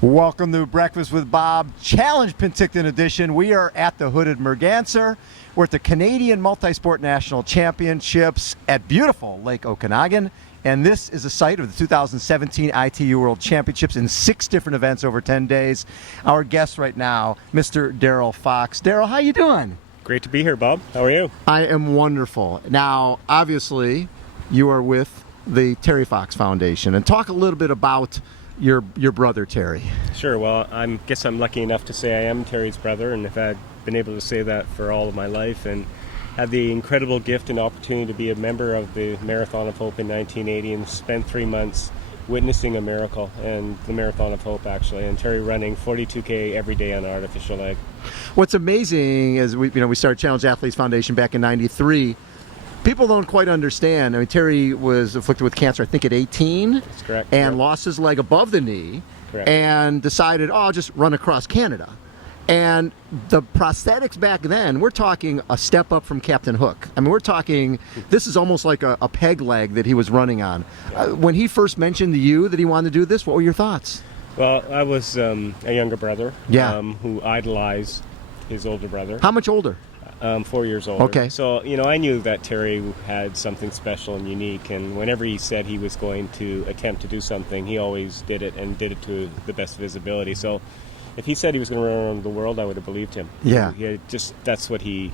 Welcome to Breakfast with Bob Challenge Penticton Edition. We are at the hooded Merganser. We're at the Canadian Multisport National Championships at beautiful Lake Okanagan. And this is the site of the 2017 ITU World Championships in 6 different events over 10 days. Our guest right now, Mr. Darrell Fox. Darrell, how you doing? Great to be here, Bob. How are you? I am wonderful. Now, obviously, you are with the Terry Fox Foundation. And talk a little bit about your brother, Terry. Sure. Well, I guess I'm lucky enough to say I am Terry's brother, and if I've been able to say that for all of my life, and had the incredible gift and opportunity to be a member of the Marathon of Hope in 1980 and spent 3 months witnessing a miracle, and the Marathon of Hope actually, and Terry running 42K every day on an artificial leg. What's amazing is we started Challenge Athletes Foundation back in '93. People don't quite understand. I mean, Terry was afflicted with cancer, I think, at 18. That's correct. And lost his leg above the knee. Correct. And decided, I'll just run across Canada. And the prosthetics back then, we're talking a step up from Captain Hook. I mean, we're talking, this is almost like a peg leg that he was running on. When he first mentioned to you that he wanted to do this, what were your thoughts? Well, I was a younger brother who idolized his older brother. How much older? 4 years older. Okay. So, I knew that Terry had something special and unique, and whenever he said he was going to attempt to do something, he always did it, and did it to the best of his ability. So, if he said he was going to run around the world, I would have believed him. Yeah. That's what he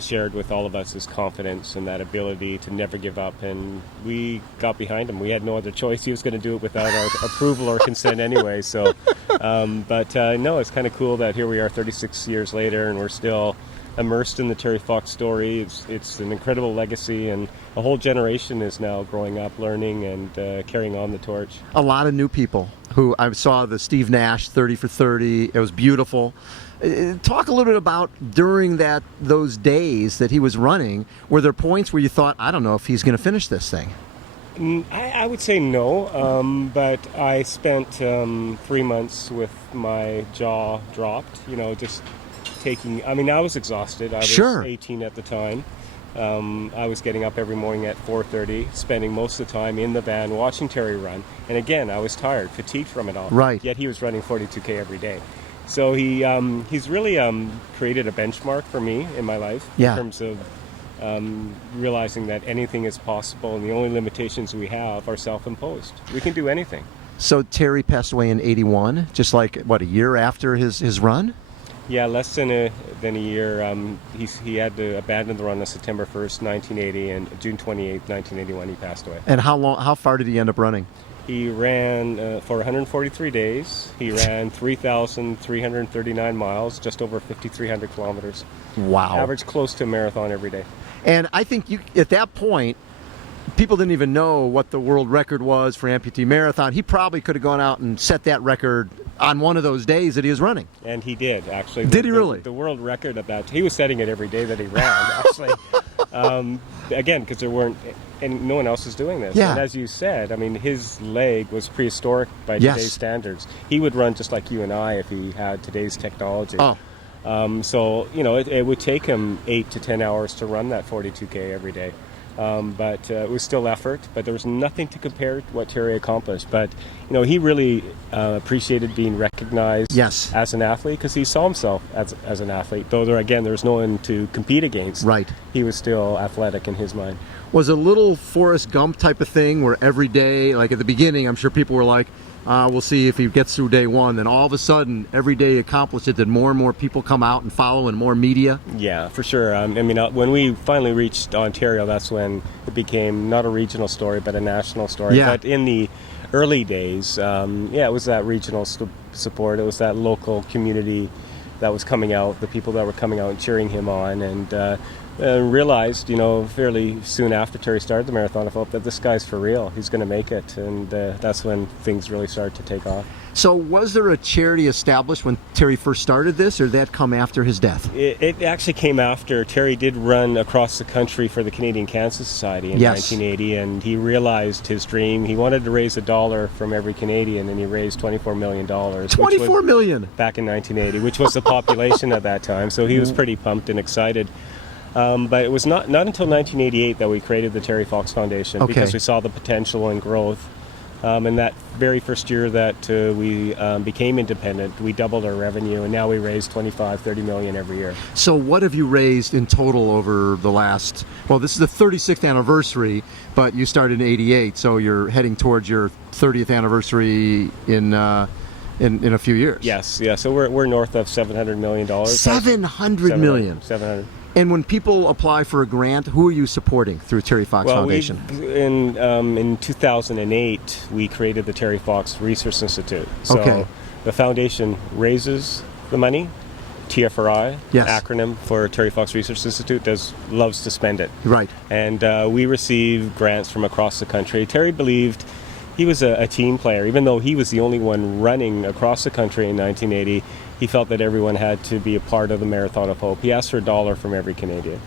shared with all of us, his confidence and that ability to never give up, and we got behind him. We had no other choice. He was going to do it without our approval or consent anyway. So, no, it's kind of cool that here we are 36 years later, and we're still immersed in the Terry Fox story. It's an incredible legacy, and a whole generation is now growing up, learning, and carrying on the torch. A lot of new people who I saw the Steve Nash 30 for 30. It was beautiful. Talk a little bit about during those days that he was running. Were there points where you thought, I don't know if he's going to finish this thing? I would say no, but I spent 3 months with my jaw dropped, just I was exhausted. I was 18 at the time. I was getting up every morning at 4:30, spending most of the time in the van watching Terry run. And again, I was tired, fatigued from it all. Right. Yet he was running 42K every day. So he's really created a benchmark for me in my life in terms of realizing that anything is possible, and the only limitations we have are self-imposed. We can do anything. So Terry passed away in '81, just like, a year after his run? Yeah, less than a year. He had to abandon the run on September 1st, 1980, and June 28th, 1981, he passed away. And how far did he end up running? He ran for 143 days. He ran 3,339 miles, just over 5,300 kilometers. Wow. Average close to a marathon every day. And I think at that point, people didn't even know what the world record was for amputee marathon. He probably could have gone out and set that record on one of those days that he was running. And he did, actually. Did he really? The world record of that, he was setting it every day that he ran, actually. Again, because there weren't, and no one else was doing this. Yeah. And as you said, his leg was prehistoric by today's standards. He would run just like you and I if he had today's technology. Oh. So, it would take him 8 to 10 hours to run that 42K every day. But it was still effort, but there was nothing to compare to what Terry accomplished. But, he really appreciated being recognized as an athlete, because he saw himself as an athlete. Though, there's no one to compete against. Right. He was still athletic in his mind. Was a little Forrest Gump type of thing where every day, like at the beginning, I'm sure people were like, we'll see if he gets through day one. Then all of a sudden, every day he accomplished it, did more and more people come out and follow, and more media? Yeah, for sure. When we finally reached Ontario, that's when it became not a regional story, but a national story. Yeah. But in the early days, it was that regional support. It was that local community that was coming out, the people that were coming out and cheering him on, and realized, fairly soon after Terry started the Marathon of Hope, that this guy's for real. He's going to make it, and that's when things really started to take off. So was there a charity established when Terry first started this, or did that come after his death? It actually came after. Terry did run across the country for the Canadian Cancer Society in 1980, and he realized his dream. He wanted to raise $1 from every Canadian, and he raised $24 million. $24 million? Back in 1980, which was the population at that time, so he was pretty pumped and excited. But it was not until 1988 that we created the Terry Fox Foundation, because we saw the potential and growth And that very first year that we became independent, we doubled our revenue, and now we raise 25, 30 million every year. So what have you raised in total over the last, well, this is the 36th anniversary, but you started in 88, so you're heading towards your 30th anniversary in a few years. Yes, yeah. So we're north of $700 million. 700 million. 700. And when people apply for a grant, who are you supporting through Terry Fox Foundation? In 2008, we created the Terry Fox Research Institute. So Okay. the foundation raises the money. TFRI, Yes. acronym for Terry Fox Research Institute, loves to spend it. Right. And we receive grants from across the country. Terry believed he was a team player. Even though he was the only one running across the country in 1980, he felt that everyone had to be a part of the Marathon of Hope. He asked for $1 from every Canadian.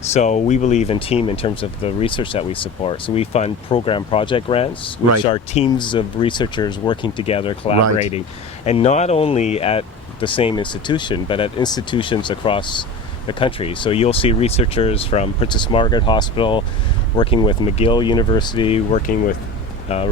So we believe in team in terms of the research that we support. So we fund program project grants, which Right. are teams of researchers working together, collaborating, and not only at the same institution, but at institutions across the country. So you'll see researchers from Princess Margaret Hospital working with McGill University, working with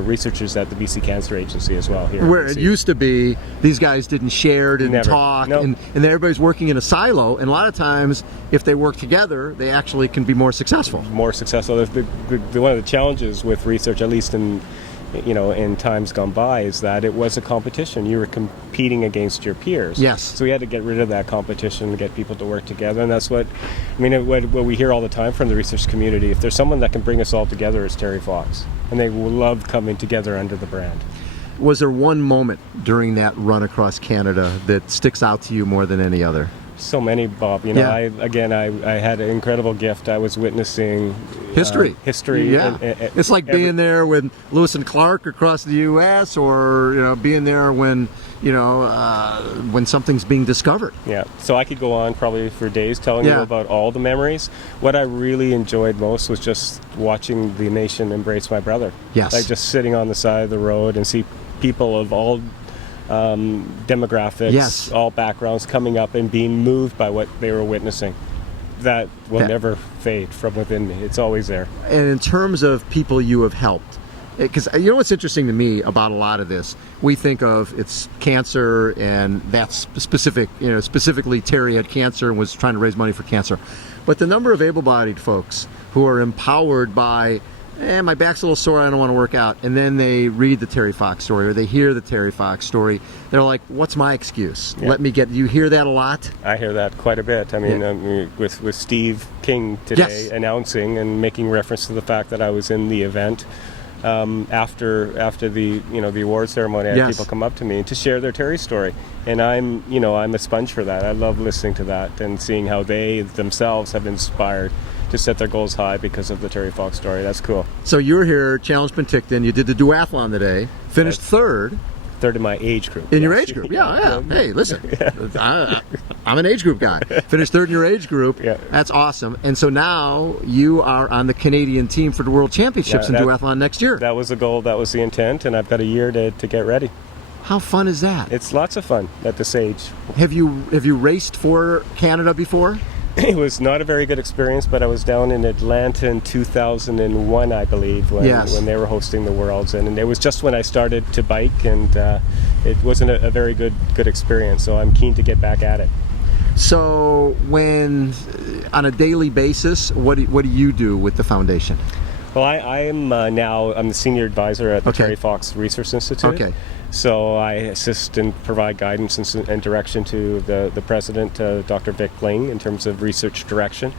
researchers at the BC Cancer Agency as well here. Where it used to be, these guys didn't share, didn't Never. talk, Nope. and then everybody's working in a silo, and a lot of times, if they work together, they actually can be more successful. More successful. One of the challenges with research, at least in times gone by, is that it was a competition. You were competing against your peers. Yes. So we had to get rid of that competition and get people to work together, and that's what we hear all the time from the research community. If there's someone that can bring us all together, it's Terry Fox, and they will love coming together under the brand. Was there one moment during that run across Canada that sticks out to you more than any other? So many, Bob. Yeah. I had an incredible gift. I was witnessing History. History. Yeah. It's like being there with Lewis and Clark across the U.S., or being there when when something's being discovered. Yeah. So I could go on probably for days telling Yeah. you about all the memories. What I really enjoyed most was just watching the nation embrace my brother. Yes. Like just sitting on the side of the road and see people of all demographics, Yes. all backgrounds coming up and being moved by what they were witnessing. That will Yeah. never fade from within me. It's always there. And in terms of people you have helped, because what's interesting to me about a lot of this, we think of it's cancer, and that's specific. Specifically, Terry had cancer and was trying to raise money for cancer. But the number of able-bodied folks who are empowered by, my back's a little sore, I don't want to work out, and then they read the Terry Fox story or they hear the Terry Fox story, they're like, what's my excuse? Yeah. You hear that a lot? I hear that quite a bit. I mean, with Steve King today Yes. announcing and making reference to the fact that I was in the event after the the award ceremony, I had Yes. people come up to me to share their Terry story, and I'm a sponge for that. I love listening to that and seeing how they themselves have inspired to set their goals high because of the Terry Fox story. That's cool. So you were here, Challenge Penticton, you did the duathlon today, finished third. Third in my age group. In your Yes. age group, yeah. Hey, listen, I'm an age group guy. Finished third in your age group. Yeah. That's awesome. And so now you are on the Canadian team for the World Championships in duathlon next year. That was the goal. That was the intent, and I've got a year to get ready. How fun is that? It's lots of fun at this age. Have you raced for Canada before? It was not a very good experience, but I was down in Atlanta in 2001, I believe, when they were hosting the Worlds, and it was just when I started to bike, and it wasn't a very good experience. So I'm keen to get back at it. So when on a daily basis, what do you do with the foundation? Well, I'm the senior advisor at the Okay. Terry Fox Research Institute. Okay. So I assist and provide guidance and direction to the president, Dr. Vic Ling, in terms of research direction.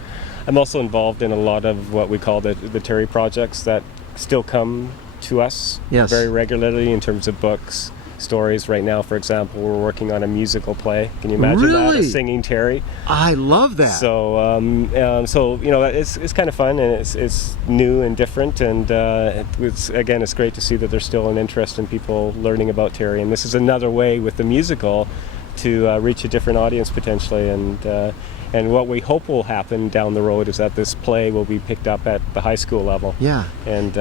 I'm also involved in a lot of what we call the Terry projects that still come to us Yes. very regularly in terms of books, stories. Right now, for example, we're working on a musical play. Can you imagine that? Really? A singing Terry. I love that. So, it's kind of fun, and it's new and different, and it's great to see that there's still an interest in people learning about Terry, and this is another way with the musical to reach a different audience potentially, and And what we hope will happen down the road is that this play will be picked up at the high school level. Yeah. And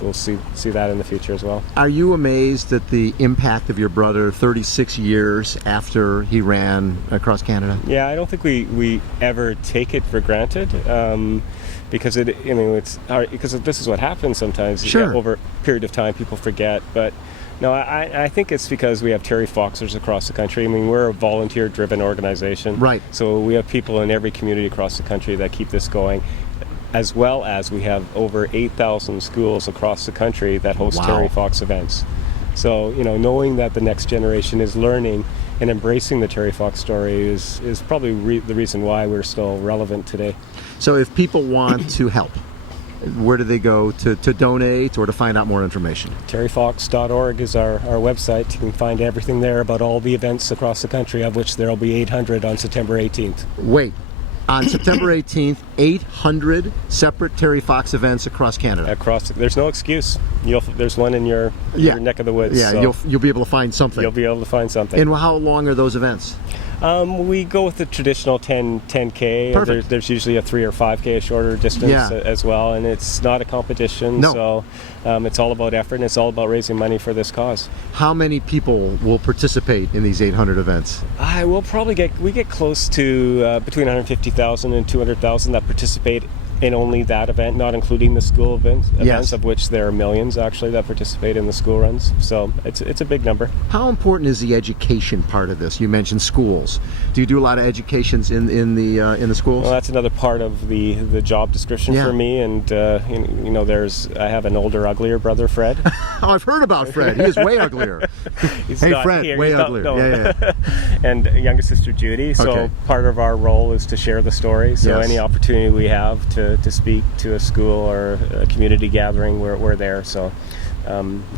we'll see that in the future as well. Are you amazed at the impact of your brother 36 years after he ran across Canada? Yeah, I don't think we ever take it for granted. Because it's hard, because this is what happens sometimes. Sure. Over a period of time, people forget. But no, I think it's because we have Terry Foxers across the country. I mean, we're a volunteer-driven organization. Right. So we have people in every community across the country that keep this going, as well as we have over 8,000 schools across the country that host Wow. Terry Fox events. So, knowing that the next generation is learning and embracing the Terry Fox story is probably the reason why we're still relevant today. So if people want to help, where do they go to donate or to find out more information? terryfox.org is our website. You can find everything there about all the events across the country, of which there will be 800 on September 18th. Wait. On September 18th, 800 separate Terry Fox events across Canada. There's no excuse. There's one in your neck of the woods. Yeah, so you'll be able to find something. you'll be able to find something. And how long are those events? We go with the traditional 10K. Perfect. There's usually a 3 or 5K, a shorter distance Yeah. as well, and it's not a competition. No. So it's all about effort, and it's all about raising money for this cause. How many people will participate in these 800 events? We get close to between 150,000 and 200,000 that participate in only that event, not including the school events, Yes. of which there are millions actually that participate in the school runs. So it's a big number. How important is the education part of this? You mentioned schools. Do you do a lot of educations in the schools? Well, that's another part of the job description Yeah. for me. And I have an older, uglier brother, Fred. Oh, I've heard about Fred. He is way uglier. He's Hey, not Fred, here. way He's not- uglier. no. Yeah. And younger sister Judy. So Okay. part of our role is to share the story. So Yes. any opportunity we have to speak to a school or a community gathering, we're there. So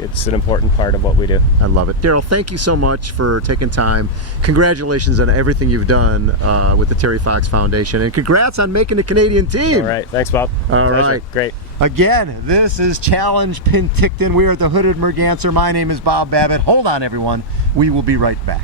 it's an important part of what we do. I love it. Darrell, thank you so much for taking time. Congratulations on everything you've done with the Terry Fox Foundation, and congrats on making the Canadian team. All right. Thanks, Bob. All Pleasure. right. Great. Again, this is Challenge Penticton. We are at the Hooded Merganser. My name is Bob Babbitt. Hold on, everyone. We will be right back.